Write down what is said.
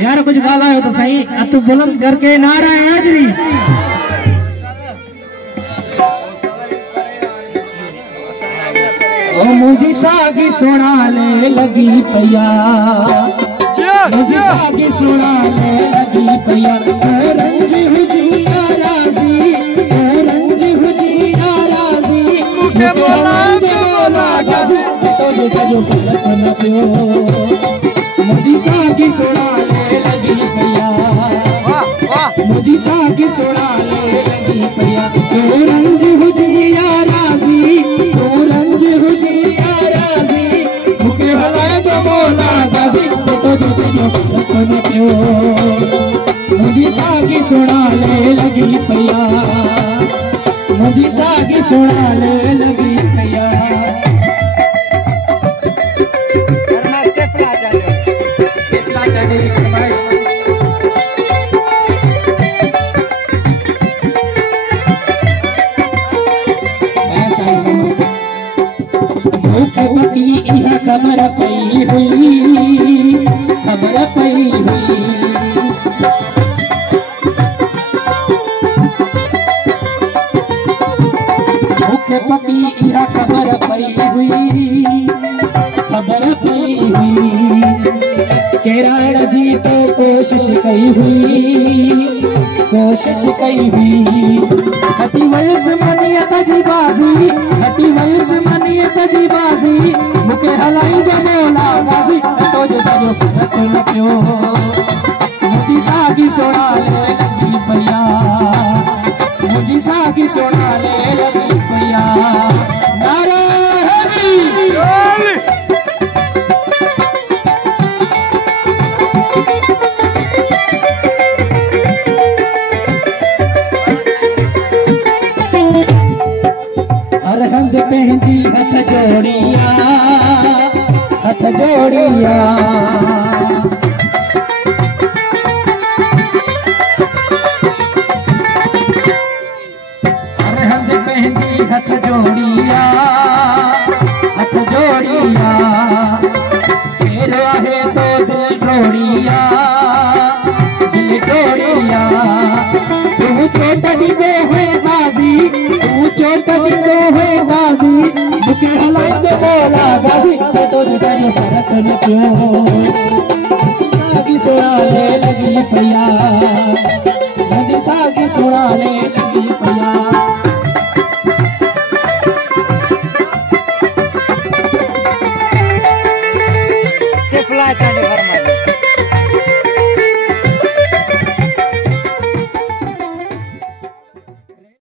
यार कुछ गाला हो तो सही। तू बुलंद करके नारा हाजरी। ओ मुझी सागी सुना ले लगी पैया, मुझी सागी सुना ले लगी पैया। रंज हुजिया राजी, रंज हुजिया राजी। मुझे बोला गाजी तो जो चलो फलक न पियो। मुझी सागी सुना ले लगी पैया, मुझी सागी सुना ले लगी पैया। तो रंज हुजिया राजी, तो रंज हुजिया राजी। मुखे हलाए तो बोला गाजी तो जो चलो फलक न पियो। मुझी सागी सुना ले लगी पैया, मुझी सागी सुना ले लगी पैया। खबर पई हुई, खबर पई हुई। मुखे पकी इहा खबर पई हुई, खबर पई हुई। केराड़ जी तो कोशिश कई हुई, कोशिश कई हुई। हटी वयस मनियत जी बाजी, हटी वयस मनियत जी बाजी। मुखे हलाई दे बोला गाजी तो जो चलो फरक न पियो। मुझी सागी सुना ले लगी पैया, मुझी सागी सुना ले लगी पैया। नारे अरहंद पहनती हथ जोड़िया, हथ जोड़िया। अरहंद पहनती हथ जोड़िया, हथ जोड़िया। फिर आहे तो दिल डोड़िया, दिल डोड़िया। तू चोट दीदे है बाजी, तू चोट दीदे है बाजी। मुझे हलाई दे बोला गाजी तो जो फरक न पियो। सागी सुना ले लगी पैया, मुझे सागी सुना ले